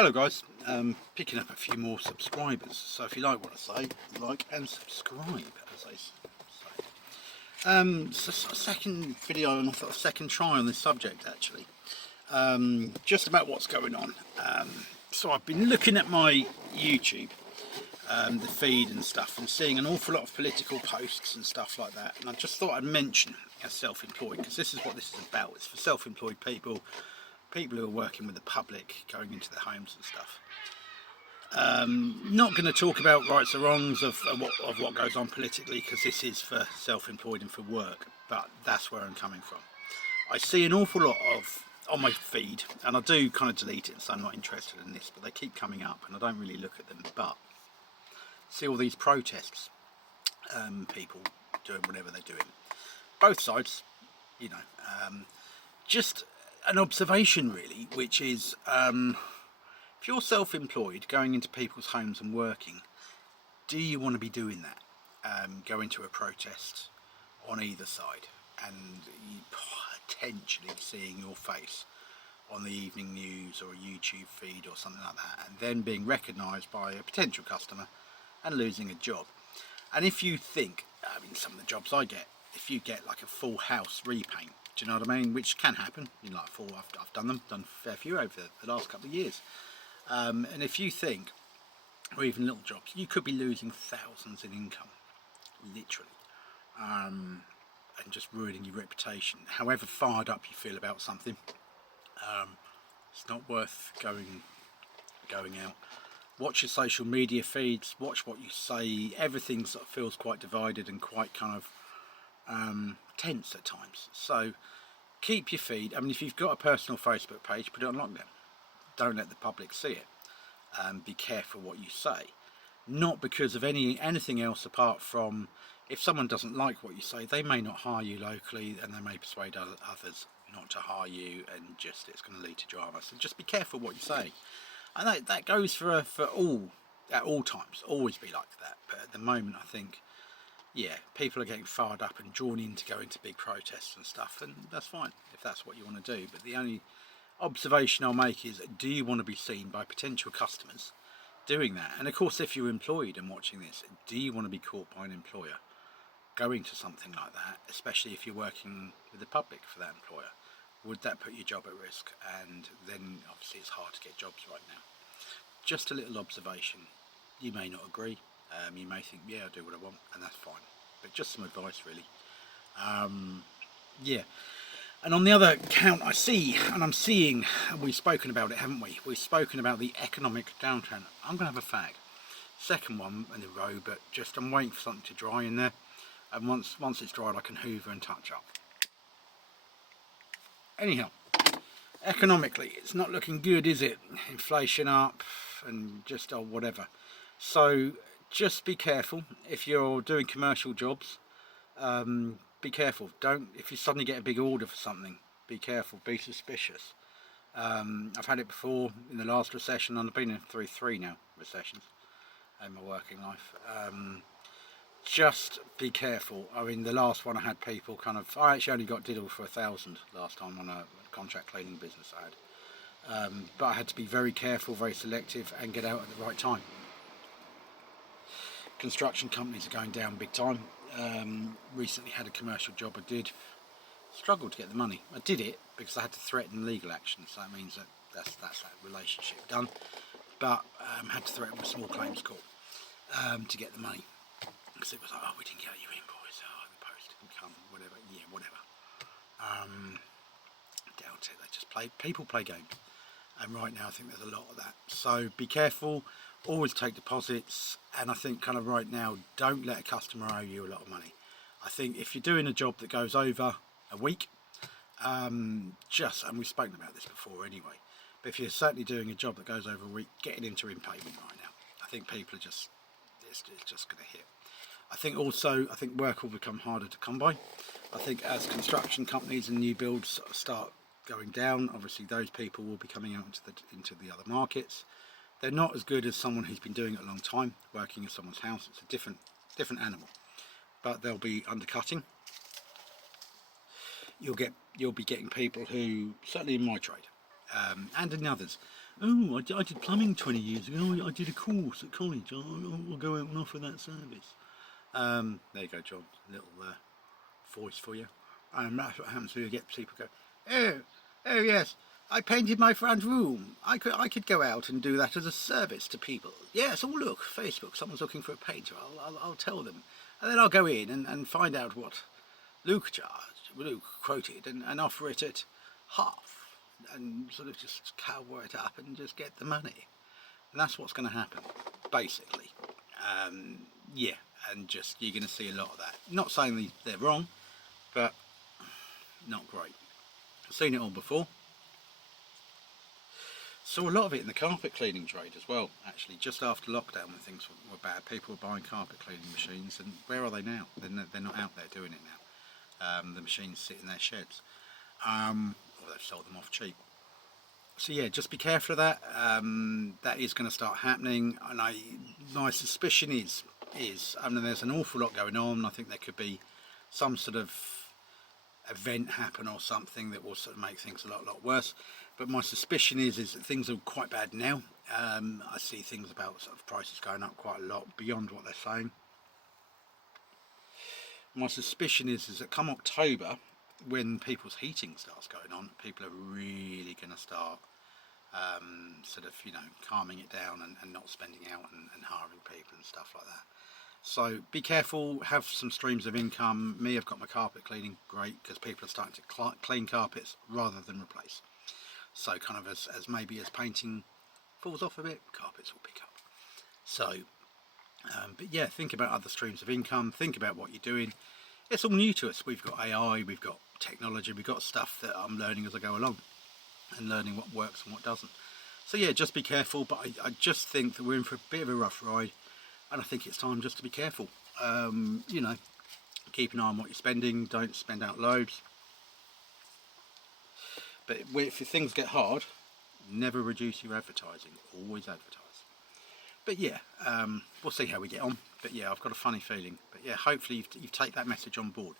Hello guys, picking up a few more subscribers, so if you like what I say, like and subscribe, as they say. So a second video and a second try on this subject actually, just about what's going on. So I've been looking at my YouTube, the feed and stuff, and seeing an awful lot of political posts and stuff like that, and I just thought I'd mention as self-employed, because this is what this is about. It's for self-employed people who are working with the public, going into their homes and stuff. Not going to talk about rights or wrongs of what goes on politically, because this is for self-employed and for work, but that's where I'm coming from. I see an awful lot of on my feed, and I do kind of delete it, so I'm not interested in this, but they keep coming up and I don't really look at them. But see all these protests, people doing whatever they're doing, both sides, you know. Just an observation really, which is if you're self-employed, going into people's homes and working, do you want to be doing that? Going to a protest on either side and you potentially seeing your face on the evening news or a YouTube feed or something like that, and then being recognised by a potential customer and losing a job. And if you think, I mean, some of the jobs I get, if you get like a full house repaint, do you know what I mean? Which can happen. You know, like I've done a fair few over the last couple of years. And if you think, or even little jobs, you could be losing thousands in income, literally, and just ruining your reputation. However fired up you feel about something, it's not worth going out. Watch your social media feeds. Watch what you say. Everything sort of feels quite divided and quite kind of tense at times. So keep your feed. I mean, if you've got a personal Facebook page, put it on lockdown. Don't let the public see it. Be careful what you say. Not because of anything else apart from, if someone doesn't like what you say, they may not hire you locally, and they may persuade others not to hire you, and just it's going to lead to drama. So just be careful what you say. And that goes for all, at all times. Always be like that. But at the moment, I think, yeah, people are getting fired up and drawn in to go into big protests and stuff, and that's fine if that's what you want to do. But the only observation I'll make is, do you want to be seen by potential customers doing that? And of course, if you're employed and watching this, do you want to be caught by an employer going to something like that, especially if you're working with the public for that employer? Would that put your job at risk? And then obviously it's hard to get jobs right now. Just a little observation. You may not agree. You may think, yeah, I do what I want, and that's fine. But just some advice, really. Yeah. And on the other count, I see, and I'm seeing, and we've spoken about it, haven't we? We've spoken about the economic downturn. I'm going to have a fag. Second one in a row, but just I'm waiting for something to dry in there. And once it's dried, I can hoover and touch up. Anyhow, economically, it's not looking good, is it? Inflation up and just whatever. So just be careful if you're doing commercial jobs. Be careful. If you suddenly get a big order for something, be careful. Be suspicious. I've had it before in the last recession, and I've been through 3 now recessions in my working life. Just be careful. I mean, the last one I had people kind of, I actually only got diddled for 1,000 last time on a contract cleaning business I had. But I had to be very careful, very selective, and get out at the right time. Construction companies are going down big time. Recently had a commercial job I did. Struggled to get the money. I did it because I had to threaten legal action, so that means that's that relationship done. But had to threaten with small claims court to get the money. Because it was like, oh, we didn't get your invoice, oh, the post didn't come, whatever, yeah, whatever. Doubt it, they just people play games. And right now I think there's a lot of that. So be careful, always take deposits, and I think kind of right now, don't let a customer owe you a lot of money. I think if you're doing a job that goes over a week, and we've spoken about this before anyway, but if you're certainly doing a job that goes over a week, get an interim payment right now. I think people are just, it's just going to hit. I think work will become harder to come by. I think as construction companies and new builds start going down, obviously those people will be coming out into the other markets. They're not as good as someone who's been doing it a long time, working in someone's house. It's a different animal, but they'll be undercutting. You'll be getting people who, certainly in my trade, and in others. Oh, I did plumbing 20 years ago. I did a course at college. I'll go out and offer that service. There you go, John. Little voice for you. That's what happens when you get people go, oh yes, I painted my front room. I could go out and do that as a service to people. Yes, oh look, Facebook, someone's looking for a painter. I'll tell them. And then I'll go in and find out what Luke quoted and offer it at half. And sort of just cowboy it up and just get the money. And that's what's going to happen, basically. Yeah, and just you're going to see a lot of that. Not saying they're wrong, but not great. I've seen it all before. Saw a lot of it in the carpet cleaning trade as well, actually, just after lockdown when things were bad. People were buying carpet cleaning machines, and where are they now? They're not out there doing it now. The machines sit in their sheds. Or they've sold them off cheap. So yeah, just be careful of that. That is going to start happening, and my suspicion is I mean, there's an awful lot going on. I think there could be some sort of event happen or something that will sort of make things a lot worse. But my suspicion is that things are quite bad now. I see things about sort of prices going up quite a lot beyond what they're saying. My suspicion is that come October, when people's heating starts going on, people are really going to start sort of, you know, calming it down and not spending out and hiring people and stuff like that. So be careful, have some streams of income. Me, I've got my carpet cleaning, great, because people are starting to clean carpets rather than replace. So kind of as maybe as painting falls off a bit, carpets will pick up. So, but yeah, think about other streams of income, think about what you're doing. It's all new to us. We've got AI, we've got technology, we've got stuff that I'm learning as I go along and learning what works and what doesn't. So yeah, just be careful, but I just think that we're in for a bit of a rough ride, and I think it's time just to be careful. You know, keep an eye on what you're spending, don't spend out loads. But if things get hard, never reduce your advertising, always advertise. But yeah, we'll see how we get on. But yeah, I've got a funny feeling. But yeah, hopefully you take that message on board.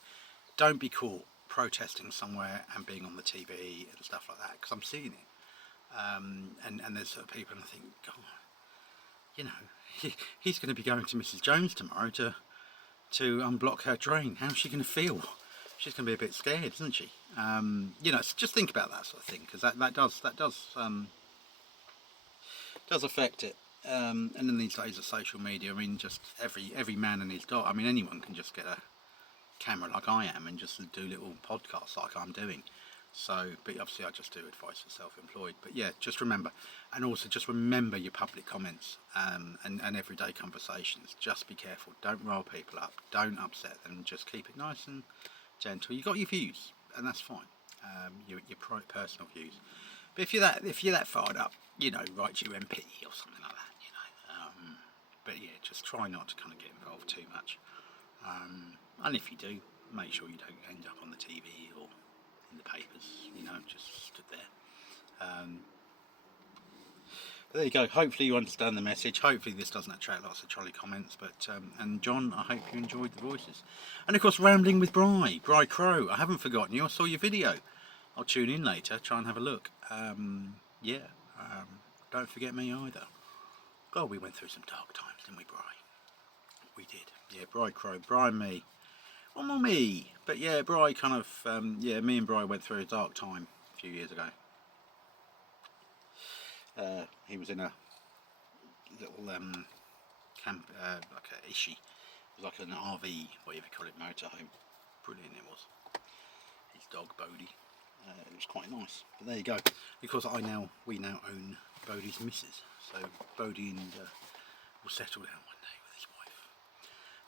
Don't be caught protesting somewhere and being on the TV and stuff like that, because I'm seeing it. And there's sort of people, and I think, God, you know, he's going to be going to Mrs. Jones tomorrow to unblock her drain. How's she going to feel? She's going to be a bit scared, isn't she? You know, so just think about that sort of thing, because that does affect it. And in these days of social media, I mean, just every man and his dog. I mean, anyone can just get a camera like I am and just do little podcasts like I'm doing. So, but obviously I just do advice for self-employed. But yeah, just remember, and also just remember your public comments and everyday conversations. Just be careful. Don't rile people up. Don't upset them. Just keep it nice and gentle. You got your views, and that's fine. Your personal views. But if you're that fired up, you know, write to your MP or something like that. You know. But yeah, just try not to kind of get involved too much. And if you do, make sure you don't end up on the TV or in the papers, you know, just stood there. But there you go. Hopefully you understand the message. Hopefully this doesn't attract lots of trolley comments. But and John, I hope you enjoyed the voices. And of course, Rambling with Bri Crow. I haven't forgotten you. I saw your video. I'll tune in later, try and have a look. Yeah, don't forget me either. God, we went through some dark times, didn't we, Bri? We did. Yeah, Bri Crow, Bri and me. Well, not me, but yeah, Bri kind of, yeah, me and Bri went through a dark time a few years ago. He was in a little camp, like a ishi. It was like an RV, whatever you call it, motorhome. Brilliant it was. His dog Bodie. It was quite nice. But there you go. Because we now own Bodie's missus. So Bodie and will settle down one day with his wife.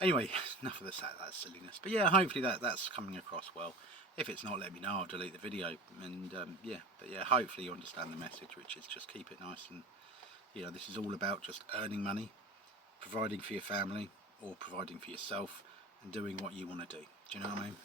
Anyway, enough of that silliness. But yeah, hopefully that's coming across well. If it's not, let me know. I'll delete the video. And yeah, but yeah, hopefully you understand the message, which is just keep it nice. And you know, this is all about just earning money, providing for your family or providing for yourself, and doing what you want to do. Do you know what I mean?